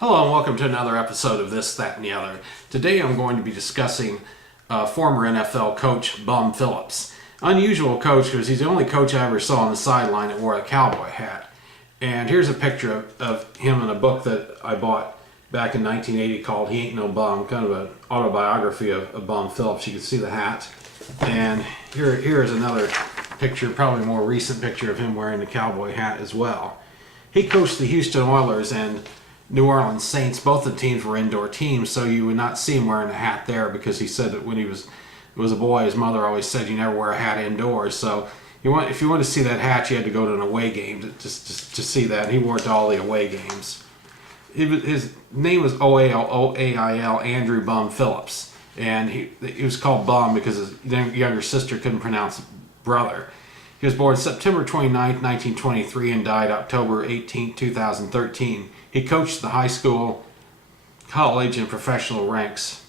Hello and welcome to another episode of This, That, and the Other. Today I'm going to be discussing former NFL coach Bum Phillips. Unusual coach because he's the only coach I ever saw on the sideline that wore a cowboy hat. And here's a picture of him in a book that I bought back in 1980 called He Ain't No Bum, kind of an autobiography of Bum Phillips. You can see the hat. And here is another picture, probably a more recent picture of him wearing the cowboy hat as well. He coached the Houston Oilers and New Orleans Saints. Both the teams were indoor teams, so you would not see him wearing a hat there because he said that when he was a boy, his mother always said you never wear a hat indoors. So if you want to see that hat, you had to go to an away game to see that. And he wore it to all the away games. His name was O-A-L, Andrew Bum Phillips, and he was called Bum because his younger sister couldn't pronounce brother. He was born September 29, 1923 and died October 18, 2013. He coached the high school, college, and professional ranks.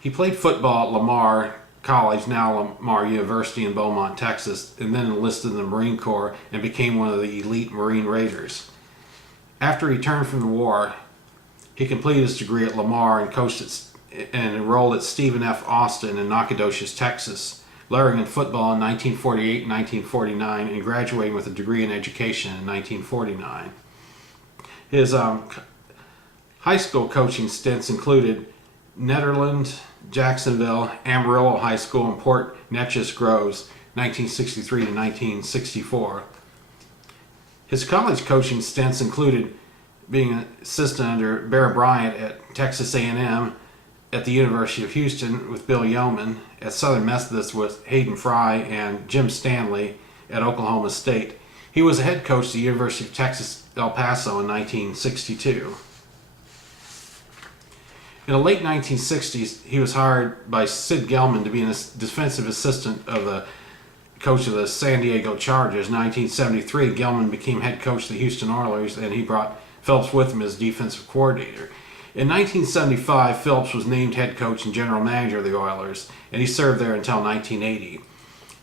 He played football at Lamar College, now Lamar University in Beaumont, Texas, and then enlisted in the Marine Corps and became one of the elite Marine Raiders. After he returned from the war, he completed his degree at Lamar and and enrolled at Stephen F. Austin in Nacogdoches, Texas, learning in football in 1948 and 1949 and graduating with a degree in education in 1949. His high school coaching stints included Nederland, Jacksonville, Amarillo High School, and Port Neches Groves, 1963 to 1964. His college coaching stints included being an assistant under Bear Bryant at Texas A&M, at the University of Houston with Bill Yeoman, at Southern Methodist with Hayden Fry and Jim Stanley at Oklahoma State. He was a head coach at the University of Texas El Paso in 1962. In the late 1960s, he was hired by Sid Gelman to be a defensive assistant of the coach of the San Diego Chargers. In 1973, Gelman became head coach of the Houston Oilers, and he brought Phillips with him as defensive coordinator. In 1975, Phillips was named head coach and general manager of the Oilers, and he served there until 1980.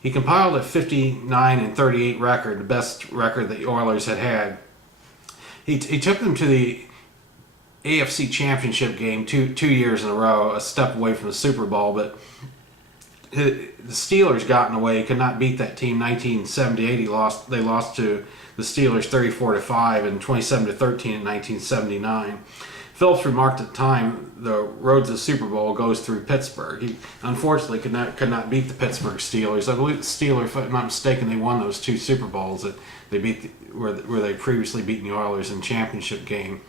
He compiled a 59-38 record, the best record the Oilers had. He took them to the AFC Championship game two years in a row, a step away from the Super Bowl, but the Steelers got in the way. He could not beat that team. 1978, they lost to the Steelers 34-5 and 27-13 in 1979. Phillips remarked at the time, the road to the Super Bowl goes through Pittsburgh. He unfortunately could not beat the Pittsburgh Steelers. I believe the Steelers, if I'm not mistaken, they won those two Super Bowls that they beat where they previously beaten the Oilers in the championship game.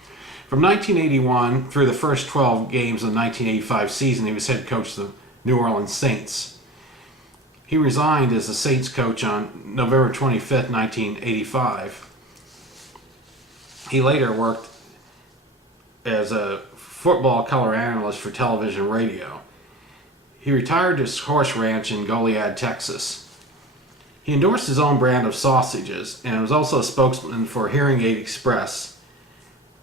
From 1981 through the first 12 games of the 1985 season, he was head coach of the New Orleans Saints. He resigned as the Saints coach on November 25, 1985. He later worked as a football color analyst for television and radio. He retired to his horse ranch in Goliad, Texas. He endorsed his own brand of sausages and was also a spokesman for Hearing Aid Express.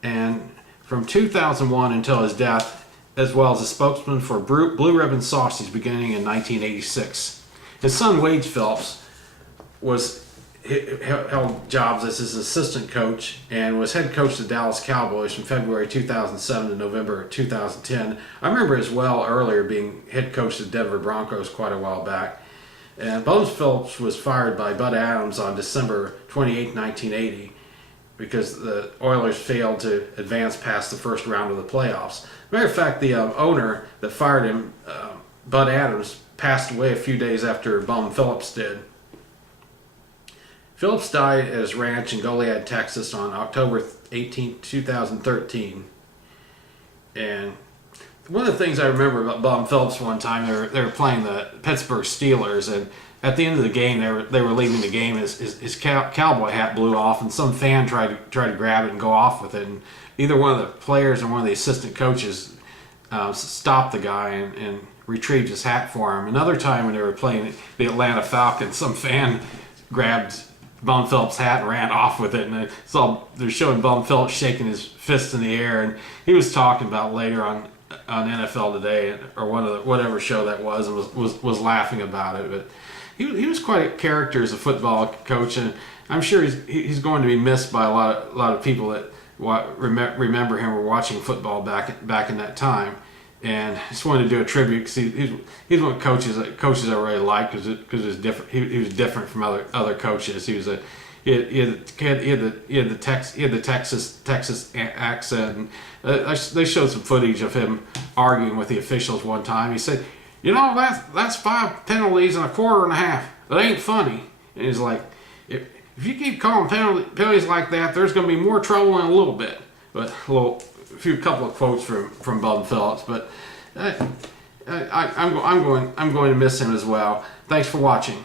And from 2001 until his death, as well as a spokesman for Blue Ribbon Sausage beginning in 1986. His son Wade Phillips held jobs as his assistant coach and was head coach of the Dallas Cowboys from February 2007 to November 2010. I remember as well earlier being head coach of the Denver Broncos quite a while back. And Bum Phillips was fired by Bud Adams on December 28, 1980 because the Oilers failed to advance past the first round of the playoffs. Matter of fact, the owner that fired him, Bud Adams, passed away a few days after Bum Phillips did. Phillips died at his ranch in Goliad, Texas on October 18, 2013. And one of the things I remember about Bum Phillips one time, they were playing the Pittsburgh Steelers, and at the end of the game, they were leaving the game. His cowboy hat blew off, and some fan tried to grab it and go off with it. And either one of the players or one of the assistant coaches stopped the guy and retrieved his hat for him. Another time when they were playing the Atlanta Falcons, some fan grabbed Bum Phillips' hat and ran off with it, and they're showing Bum Phillips shaking his fist in the air, and he was talking about later on NFL Today or whatever show that was, and was laughing about it. But he was quite a character as a football coach, and I'm sure he's going to be missed by a lot of people that remember him or watching football back in that time. And I just wanted to do a tribute because he's one of the coaches I really like because he was different. He was different from other coaches. He had the Texas accent. And they showed some footage of him arguing with the officials one time. He said, that's 5 penalties in a quarter and a half. That ain't funny. And he's like, if you keep calling penalties like that, there's going to be more trouble in a little bit. But couple of quotes from Bud Phillips. But I'm going to miss him as well. Thanks for watching.